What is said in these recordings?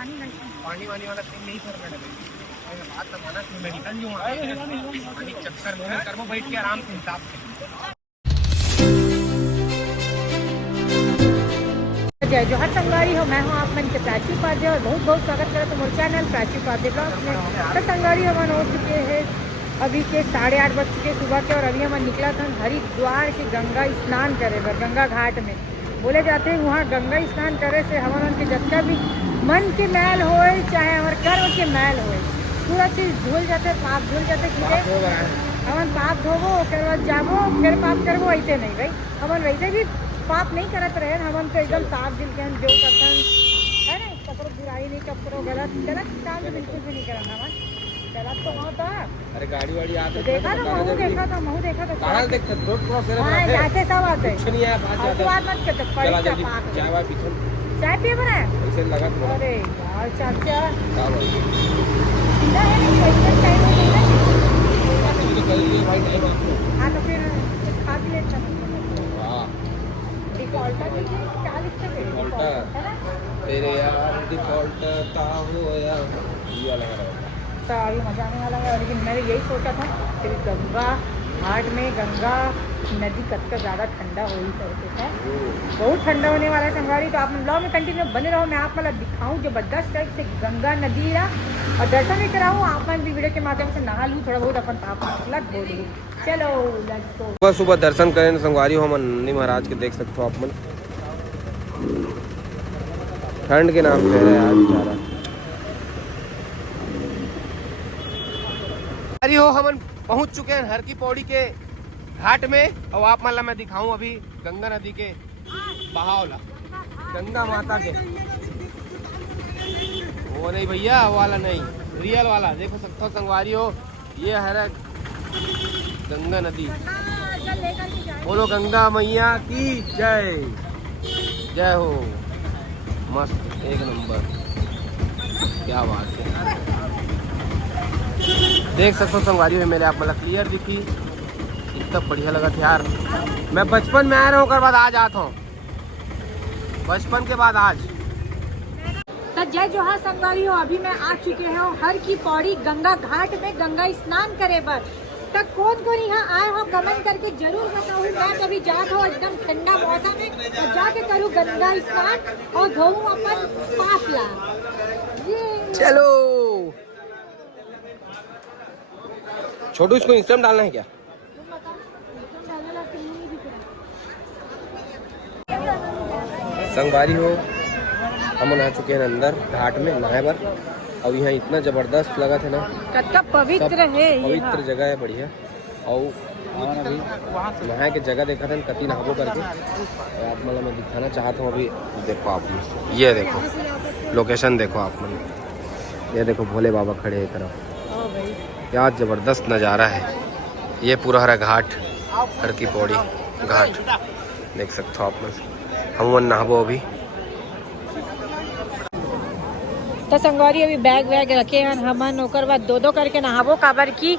पानी वानी वाला सीन नहीं करना है। बात तो माना कि मैं निकल जाऊँ पानी चक्कर में करबो बैठ के आराम से हिसाब से। जय जोहार संगवारी हो, मैं हूँ आप मन के प्राची उपाध्याय और बहुत बहुत स्वागत करें तुम्हारे चैनल प्राची उपाध्याय ब्लॉग्स में। तो संगवारी हम हो चुके हैं अभी के 8:30 बज चुके सुबह के, और अभी हम निकला था हरिद्वार के गंगा स्नान करे बर। गंगा घाट में बोले जाते हैं वहाँ गंगा स्नान करे से हमारे के जितना भी मन के मैल होए चाहे हमारे कर्म के मैल होए पूरा चीज़ धुल जाते, पाप धुल जाते। हमन पाप धोबो उसके बाद जाबो फिर पाप करबो, ऐसे नहीं भाई। हमन वैसे भी पाप नहीं करत रहे, हमन तो एकदम साफ दिल के जो करते है ना, कपड़ों बुराई नहीं, कपड़ों गलत काम तो बिल्कुल भी नहीं करना। हमन गलत तो वहाँ था। अरे गाड़ी वाड़ी आते देखा था, महू देखा था, महू देखा था। कहाँ देखते रोड क्रॉस करे हाँ जाते सब आते। कुछ नहीं है, बात मत करते, पड़ी का पाप। चाय वाय पीछे चाय पिए बना ऐसे लगा थोड़ा। अरे यार चाचा क्या बोल सीधा है नहीं, कैसे टाइम हो गया तो कर लिए भाई टाइम आपको। हाँ तो फिर खा भी लेता। वाह डिफॉल्टर क्या लिखते थे? डिफॉल्टर है ना? तेरे यार डिफॉल्टर का होया ये लगा रहा तो अभी मजा आने वाला है। लेकिन मैंने यही सोचा था कि गंगा घाट में गंगा नदी कब ज़्यादा ठंडा हो ही करते है, बहुत ठंडा होने वाला है संगवारी। तो आप ब्लॉग में कंटिन्यू बने रहो, मैं आप मतलब दिखाऊँ जबरदस्त टाइप से गंगा नदी और दर्शन भी कराऊँ। आप मन भी वीडियो के माध्यम से नहा लूँ, थोड़ा बहुत अपन पाप मतलब धो लूँ। चलो लेट्स गो। सुबह सुबह दर्शन करें संगवारी हो मन नंदी महाराज के, देख सकते हो आप मन। ठंड के नाम पे है आज बेचारा। अरे हो हमन पहुंच चुके हैं हर की पौड़ी के घाट में, और आप मतलब मैं दिखाऊं अभी गंगा नदी के बहाव ला, गंगा माता के। वो नहीं भैया, वो वाला नहीं, रियल वाला देखो सकते हो संगवारी हो। ये है गंगा नदी। बोलो गंगा मैया की जय। जय हो, मस्त एक नंबर, क्या बात है। देख सकते हो संगवारी में मेरे आप मतलब क्लियर दिखी, इतना बढ़िया लगा था यार। मैं बचपन में आया रहूँ, बाद आज आता हूँ, बचपन के बाद आज। तो जय जोहार संगवारी हो, अभी मैं आ चुके हो हर की पौड़ी गंगा घाट में गंगा स्नान करे बर। तो कौन कौन यहाँ आए हो कमेंट करके जरूर बताओ। मैं कभी जात हो एकदम ठंडा मौसम में तो जाके करूँ गंगा स्नान और धोऊं अपन पाप ला। चलो छोटू, इसको इंस्टाग्राम डालना है क्या? संगवारी हो हम आ चुके हैं अंदर घाट में नहाए बर। अब यहाँ इतना जबरदस्त लगा था ना, कितना पवित्र है, पवित्र जगह है बढ़िया। और अभी नहाए के जगह देखा था कति नहाबो करके, और आप मतलब मैं दिखाना चाहता हूँ। अभी देखो आप, ये देखो लोकेशन देखो आप मतलब, ये देखो भोले बाबा खड़े हैं तरफ, क्या जबरदस्त नज़ारा है। ये पूरा हरा घाट, हर की पौड़ी घाट देख सकते हो आप मतलब। हम वन नहाबो अभी। तो संगवारी अभी बैग वैग रखे हैं हमन, ओकर बाद दो करके नहाबो। काबर की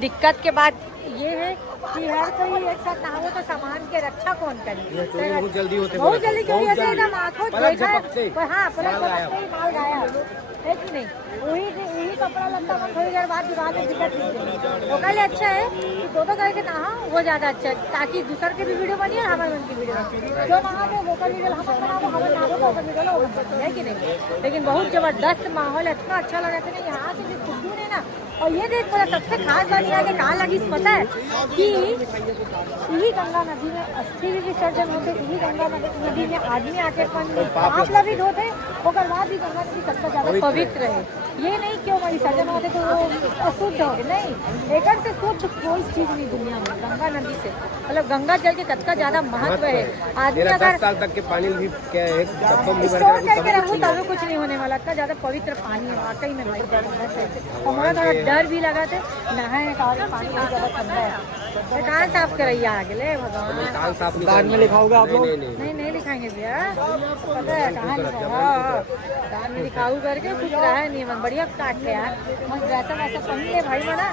दिक्कत के बाद ये है कि हर कोई एक साथ नहाबो तो सामान के रक्षा कौन करे। बहुत जल्दी होते, बहुत जल्दी क्यों एकदम आँखों हाँ पलक माल गाया है कि नहीं। वही कपड़ा लगता है, थोड़ी देर बाद दिमाग में दिक्कत नहीं। वो कल अच्छा है कि दो करके नहा, वो ज़्यादा अच्छा है, ताकि दूसर के भी वीडियो बनिए और हमारे मन की वीडियो बनिए। जो नहा दे वो कर वीडियो हम बनाओ, हमें नहा दो वो वीडियो है कि नहीं। लेकिन बहुत ज़बरदस्त माहौल, इतना अच्छा लगा था ना यहाँ से जो खुशबू है ना। और ये देख मेरा सबसे खास बात यह है कि कहाँ लगी पता है कि यही गंगा नदी में अस्थि भी विसर्जन होते, यही गंगा नदी में आदमी आके पाप भी धोते, और बाद भी गंगा नदी सबसे ज़्यादा पवित्र है। ये नहीं क्यों विसर्जन होते तो वो अशुद्ध हो गए, नहीं, एक से शुद्ध कोई चीज़ नहीं दुनिया में गंगा नदी से। मतलब गंगा जल के कद का ज़्यादा महत्व है। आदमी अगर 10 साल तक के पानी भी क्या है स्टोर करके रखूँ तभी कुछ नहीं होने वाला, इतना ज़्यादा पवित्र पानी है वाकई में भाई जबरदस्त। और मुझे थोड़ा डर भी लगा था नहाए और पानी बहुत ज़्यादा ठंडा है। कहाँ साफ करैया आगे ले भगवान, बाद में लिखाओगे आप लोग? नहीं लिखाएंगे भैया, पता है कहाँ लिखा दान में लिखाऊ करके कुछ रहा है नहीं। मन बढ़िया काट के यार, मन वैसा वैसा पहन ले भाई मना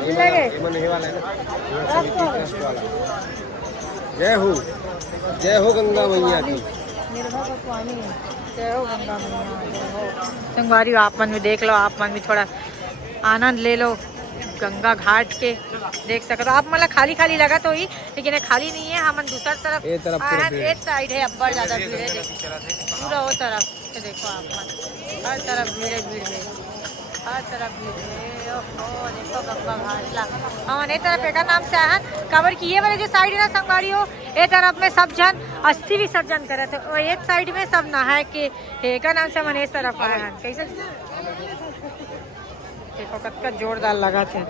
लगे। जय हो गंगा मैया की। निर्भर स्वामी जय हो गंगा मैया जय हो। संगवारी आप मन में देख लो, आप मन में थोड़ा आनंद ले लो गंगा घाट के। देख सकते हो आप, मतलब खाली खाली लगा तो ही, लेकिन ये खाली नहीं है। हम दूसरा तरफ एक साइड है अब्बर ज्यादा भीड़ है, पूरा वो तरफ देखो आप मन, हर तरफ भीड़ है, भीड़ है, हर तरफ भीड़ है। ओहो देखो गंगा घाट ला हम एक तरफ एक नाम से आए कवर की। ये वाले जो साइड है ना संगवारी हो, ये तरफ में सब जन अस्थि विसर्जन करे थे, और एक साइड में सब नहाए के एक नाम से मन इस तरफ आए हैं। कैसे देखो कतका जोरदार लगा थे,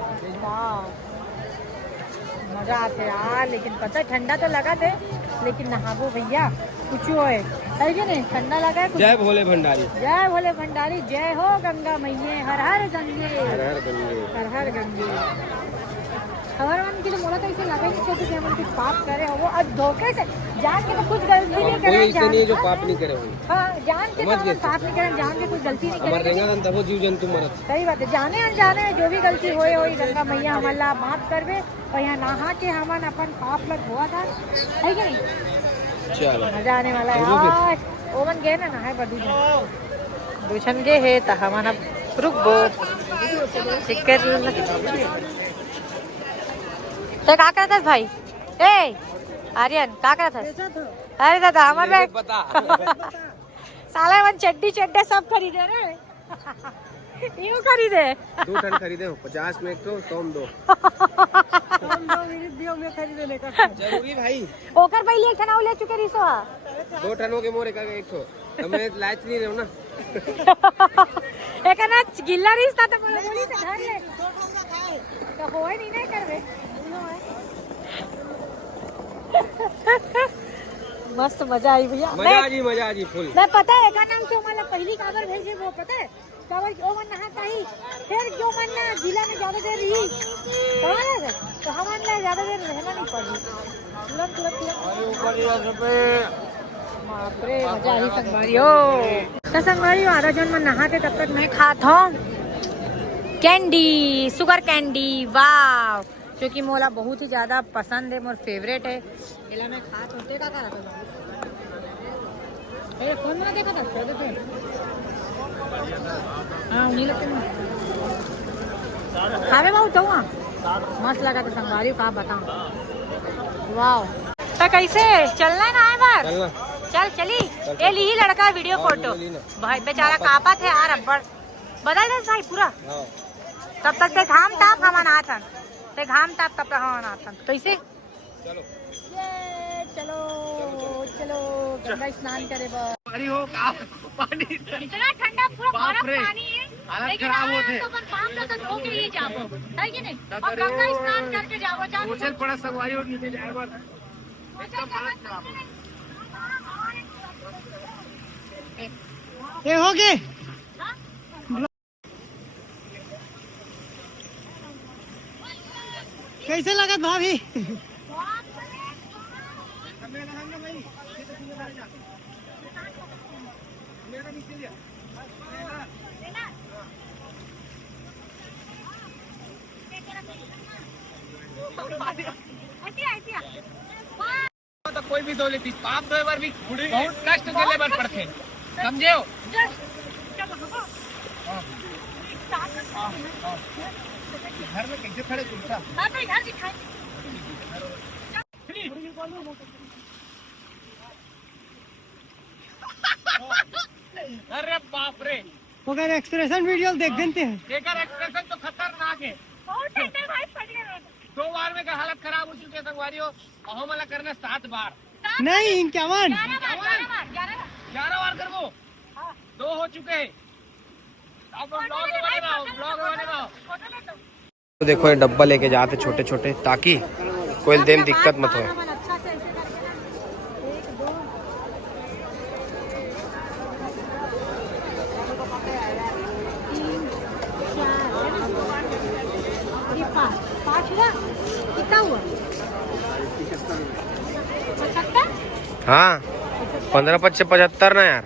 मजा आते यार। लेकिन पता है ठंडा तो लगा थे, लेकिन नहाबो भैया कुछ है कि नहीं, ठंडा लगा है। जय भोले भंडारी, जय भोले भंडारी, जय हो गंगा मैये, हर हर गंगे, हर हर गंगे, हर हर गंगे। हमारे मन की तो मोला तो इसे लगा ही नहीं चाहिए कि हम कुछ पाप करे हो, वो धोखे से जान के तो कुछ गलती नहीं करे, कोई नहीं जो पाप नहीं करे हुए। हाँ जान के तो पाप नहीं करे, जान के कुछ गलती नहीं करे। तब जीव जंतु मरत। सही बात है, जाने अनजाने जो भी गलती होए होई गंगा मैया हमारा माफ करवे, और यहाँ नहा के हमन अपन पाप लग हुआ था, है कि नहीं। चलो मजा आने वाला है यार। ओवन गए ना नहाए बदू दूषण गे है तो हमन अब रुक बो तो का करता था भाई। ए आर्यन का करता था? अरे दादा हमारे साला मन चड्डी चड्डे सब खरीदे रे यूं खरीदे। 2 टन खरीदे हो, 50 में 1 तो 100 में 2 में खरीदे का जरूरी भाई। ओकर पहले एक ठना ले चुके रिसो 2 टनों के मोरे का 1 तो हमें लाइच नहीं रहो ना। एक ना गिल्ला रिश्ता तो बोले बोली से घर ले तो होए नहीं करबे। मस्त मजा आई भैया, मजा आ जी फुल। मैं पता है का नाम से हमारा पहली काबर भेजे वो पता है काबर ओ मन नहाता ही, फिर जो मन ना जिला में ज्यादा देर रही तो हमारे लिए ज्यादा देर रहना नहीं पड़ी, तुरंत बाप रे मजा आई संगवारी हो। तो संगवारी आधा जन में नहा के तब तक मैं खात हूँ कैंडी, शुगर कैंडी, वाह, जो कि मोला बहुत ही ज्यादा पसंद है, मोर फेवरेट है। इला मैं खात होते का करा था ए फोन में देखा था देखो हां उन्हीं लगते खावे बहुत हुआ मस्त लगा था संगवारी का बताऊं। वाह तो कैसे चलना है ना आए बार चल चली ये ली ही लड़का वीडियो फोटो भाई बेचारा कापा थे यार अब्बड़ बदल दे भाई पूरा। तब तक ते घाम ताप हमार आथन, ते घाम ताप तब तक हमार आथन। कैसे चलो ये चलो चलो गंगा स्नान करे पानी हो पानी इतना ठंडा पूरा बर्फ पानी है, हालत खराब होते तो अपन पाप ला तो धो के ही जाबो है कि नहीं, और गंगा स्नान करके जाबो जान चल पड़ा सगवारी और नीचे जाएगा। ये हो गए कैसे लगा भाभी? तो कोई भी धो लेती, पाप धोए बार भी बहुत कष्ट झेले बार पड़ते, समझे हो। घर में कैसे खड़े तुमसा? अरे बाप रे, ओकर एक्सप्रेशन वीडियो देख देते हैं। एकर एक्सप्रेशन तो खतरनाक है। दो बार में हालत खराब हो चुकी है संगवारी हो, और मला करना 7 बार नहीं 51 11 बार कर वो 2 हो चुके हैं। अब ब्लॉग बनाओ। तो देखो ये डब्बा लेके जाते छोटे छोटे, ताकि कोई देम दिक्कत मत हो। कितना हुआ? हाँ 15 5 75 ना यार।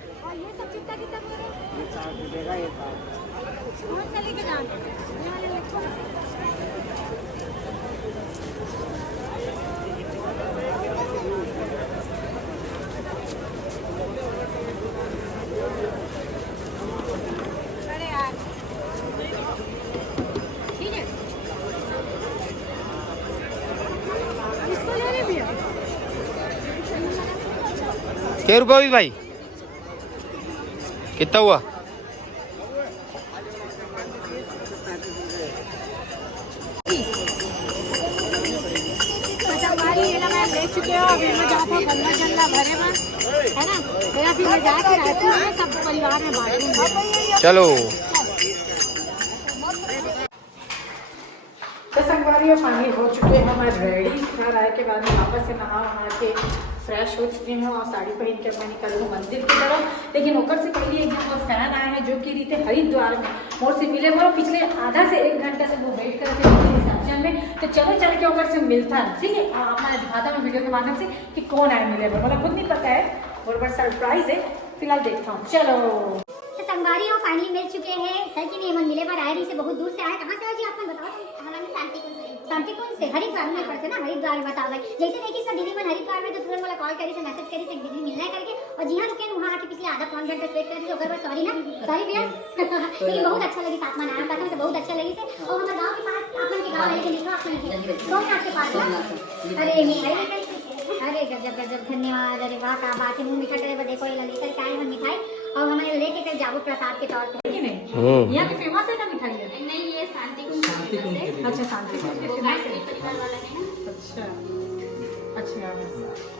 क्या रुपया हुई भाई? कितना हुआ? ले चुके हो, अभी मैं जाता हूँ गंगा जंगला भरे में, है ना? मेरा फिर मैं जाके रायपुर में सब परिवार में बांटूंगी। चलो तो संगवारी फाइनली हो चुके हैं हमारे रेडी। घर आए के बाद में वापस से नहा के फ्रेश हो चुके हैं और साड़ी पहन के मैं निकल हूँ मंदिर की तरफ। लेकिन ओकर से पहले एक जो फैन आए हैं जो कि रीते हरिद्वार में मोर से मिले वो पिछले आधा से 1 घंटा से वो वेट करते हैं रिसेप्शन में। तो चलो चल के ओकर से मिलता है, ठीक है? मैं दिखाता हूँ वीडियो के माध्यम से कि कौन आए मिले, मतलब खुद नहीं पता है, बहुत बड़ा सरप्राइज है। फिलहाल देखता हूँ, चलो। तो संगवारी हो फाइनली मिल चुके हैं, है कि नहीं? मन मिले पर आए से बहुत दूर से आए। कहाँ से आए जी आपने बताओ? शांतिकुंज से हरिद्वार में पड़ते ना, हरिद्वार में बताओ भाई। जैसे देखिए इसका दीदी मन हरिद्वार में तो तुरंत वाला कॉल करी से मैसेज करी से दीदी मिलना है करके, और जी हाँ रुके वहाँ आके पिछले आधा पौन घंटा वेट कर दी। ओकर सॉरी ना, सॉरी भैया। लेकिन बहुत अच्छा लगी साथ में आया, कसम से बहुत अच्छा लगी से। और हमारे गाँव के पास आप लोग के गाँव वाले के लिखो, आप लोग कौन आपके पास ना? अरे गजब गजब, धन्यवाद। अरे वाह क्या बात है, मुँह मीठा करे। देखो ये लेकर के आए हम मिठाई और हमारे लेके कल जाबू प्रसाद के तौर पे। यहाँ की फेमस है ना मिठाई? नहीं ये शांतिकुंज। अच्छा शांतिकुंज के फेमस है। अच्छा अच्छा,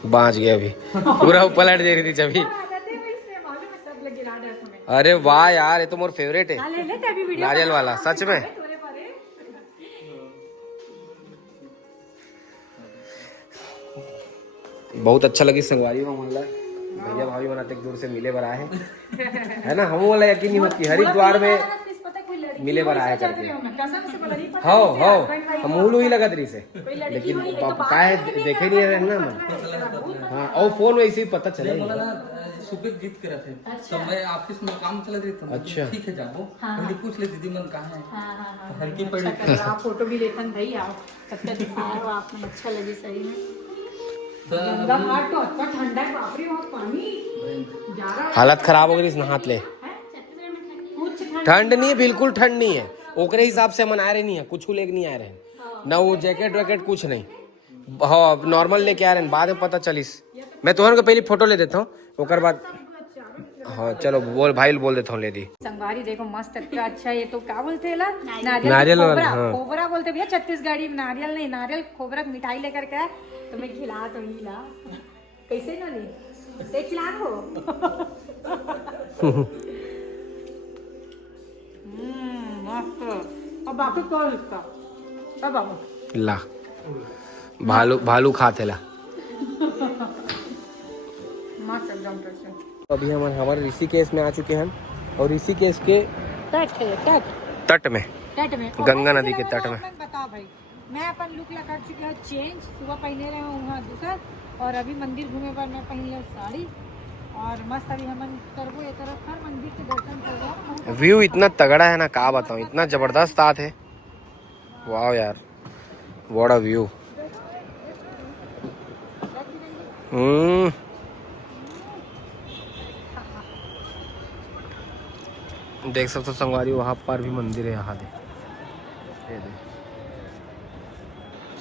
बाँच गया अभी पूरा पलट दे रही थी जभी। अरे वाह यार, ये तो मोर फेवरेट है, नारियल वाला। सच में बहुत अच्छा लगी संगवारी में। मतलब भैया भाभी बनाते दूर से मिले बरा है ना? हम वाला यकीन नहीं होता कि हरिद्वार में मिले बरा है करके। हाँ हम मूल ही लगा रही से, लेकिन का है देखे नहीं रहे ना मन। हाँ और फोन वैसे ही पता चले सुबह जीत के रहते तो मैं ऑफिस में काम चला रही था। अच्छा ठीक है जाओ, पहले पूछ ले दीदी मन कहाँ है। हर की पड़ी आप फोटो भी लेते हैं भाई, आप तब तक दिखाया हो आपने, अच्छा लगी सही में। गंगा घाट तो अच्छा ठंडा है, बाप रे वहाँ पानी जा रहा है। हालत खराब हो गई इस नहात ले। ठंड नहीं है, बिल्कुल ठंड नहीं है। ओकरे हिसाब से मन आ रहे नहीं है, कुछ लेके नहीं आ रहे हैं ना, वो जैकेट वैकेट कुछ नहीं। हाँ नॉर्मल लेके आ रहे हैं, बाद में पता चलिस। मैं तुम्हारे को पहले फोटो ले देता हूँ, ओकर बाद हाँ चलो बोल भाई बोल देता हूँ ले दी। संगवारी देखो मस्त इतना अच्छा, ये तो क्या बोलते हैं नारियल वाला, हाँ। खोबरा बोलते भैया छत्तीसगढ़ी में, नारियल नहीं, नारियल खोबरा मिठाई लेकर के तो मैं खिला तो ही ला। कैसे ना नहीं ते खिला हो। मस्त। अब बाकी कौन इसका अब बाबू ला भालू भालू खाते ला। मस्त एकदम टेस्टी। अभी हमारे ऋषिकेश में आ चुके हैं और ऋषिकेश के तट में गंगा नदी के तट में। बताओ भाई, मैं अपन लुक लगा चुकी हूँ चेंज, सुबह पहने रहे हूँ वहाँ दूसरा, और अभी मंदिर घूमे पर मैं पहन लिया साड़ी और मस्त अभी हम करबो ये तरफ हर मंदिर के दर्शन कर। व्यू इतना तगड़ा है ना, क्या बताऊँ, इतना जबरदस्त आत है। वाह यार व्हाट अ व्यू। देख सकते हो संगवारी, वहाँ पर भी मंदिर है। यहाँ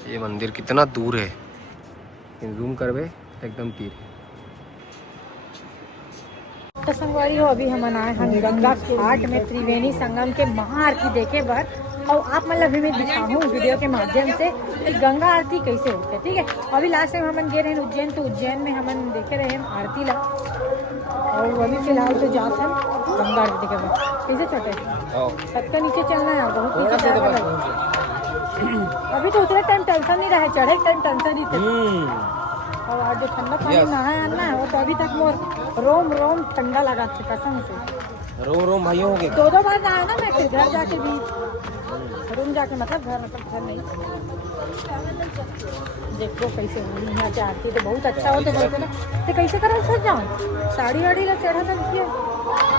ये मंदिर कितना दूर है, जूम करवे एकदम तीर। तो संगवारी हो अभी हम आए हैं गंगा घाट में त्रिवेणी संगम के महाआरती देखे बर, और आप मतलब भी मैं दिखाऊँ वीडियो के माध्यम से कि गंगा आरती कैसे होते है। ठीक है, अभी लास्ट टाइम हम गए रहे उज्जैन, तो उज्जैन में हम देखे रहे हम आरती ला, और अभी फिलहाल तो जाते हैं गंगा आरती के बाद। कैसे छोटे छत के नीचे चलना है, बहुत नीचे जाएगा। अभी तो उतने टाइम टेंशन नहीं रहे, चढ़े टाइम टेंशन ही थे। और आज जो ठंडा पानी नहाया आना है वो तो अभी तक मोर रोम रोम ठंडा लगा था कसम से। रोम भाइयों हो गए 2 बार नहाया ना मैं, फिर घर जाके भी रूम जाके, मतलब घर नहीं। देखो कैसे यहाँ चाहती तो बहुत अच्छा होता बोलते ना, तो कैसे करो सर जाऊँ साड़ी वाड़ी ला चढ़ा था।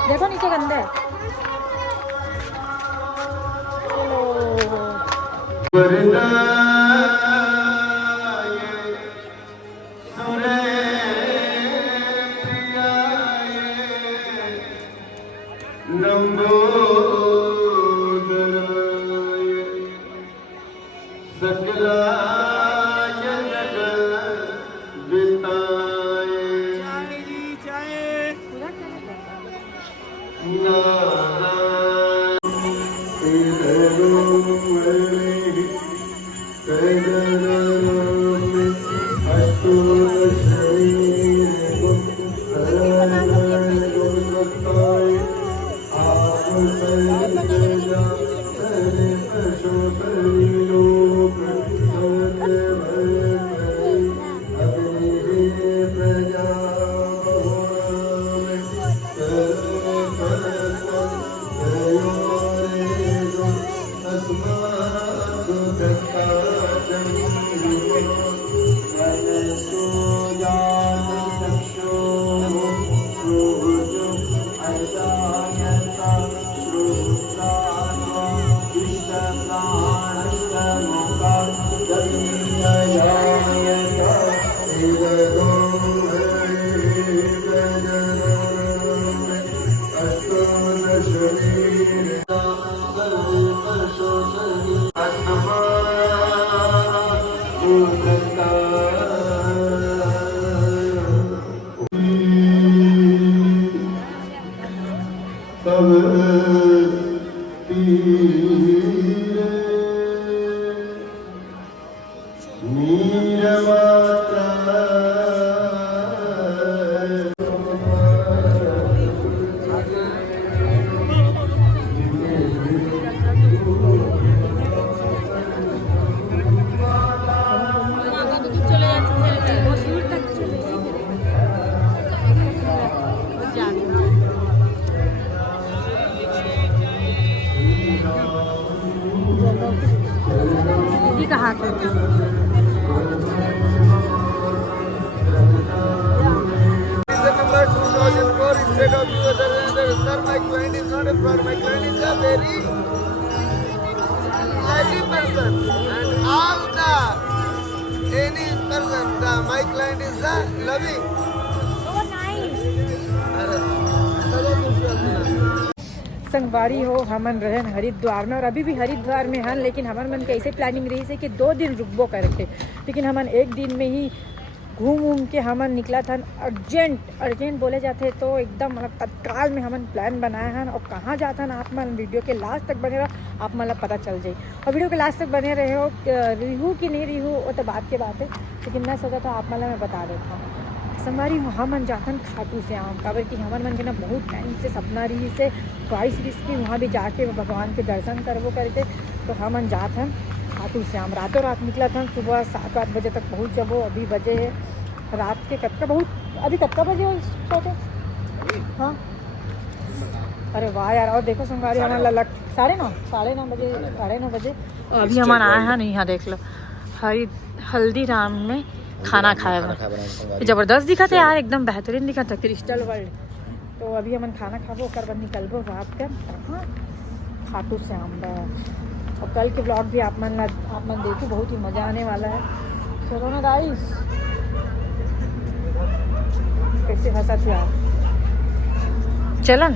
देखो नीचे गंदे है। कहाँ के My client is loving. संगवारी हो हमन रहन हरिद्वार में और अभी भी हरिद्वार में हन, लेकिन हमार मन कैसे प्लानिंग रही से कि 2 दिन रुकबो करके, लेकिन हमन 1 दिन में ही घूम के हमन निकला था। अर्जेंट बोले जाते तो एकदम मतलब तत्काल में हमन प्लान बनाए हैं। और कहाँ जाता ना आप मन वीडियो के लास्ट तक बने रहो, आप मतलब पता चल जाए। और वीडियो के लास्ट तक बने रहे हो, रिहू कि नहीं रिहू वो तो बात की बात है, लेकिन मैं सोचा था आप मतलब मैं बता देता हूँ। संगवारी हमन जाथन खाटू श्याम, काबर कि हमन मन के ना बहुत टाइम से सपना रही से ख्वाहिश रही कि वहाँ भी जाके भगवान के दर्शन करबो करके, तो हमन जाथन खाटू श्याम। रातों रात निकला था, सुबह 7-8 बजे तक पहुँच जाबो। अभी बजे है रात के कत्का बहुत अभी कत्का बजे हो सोचे। हाँ अरे वाह यार। और देखो संगवारी हमारा लग 9:30 बजे अभी हमारा आया है नहीं। यहाँ देख लो हल्दीराम में खाना खाया, जबरदस्त दिखा था यार, एकदम बेहतरीन दिखा था, क्रिस्टल वर्ल्ड। तो अभी हमन खाना खाबो, ओकर बाद निकलबो रात कर कहाँ खाटू श्याम। और कल के ब्लॉग भी आप मन देखो, बहुत ही मज़ा आने वाला है। चलो ना गाइस, कैसे हंसा थी आप, चलन।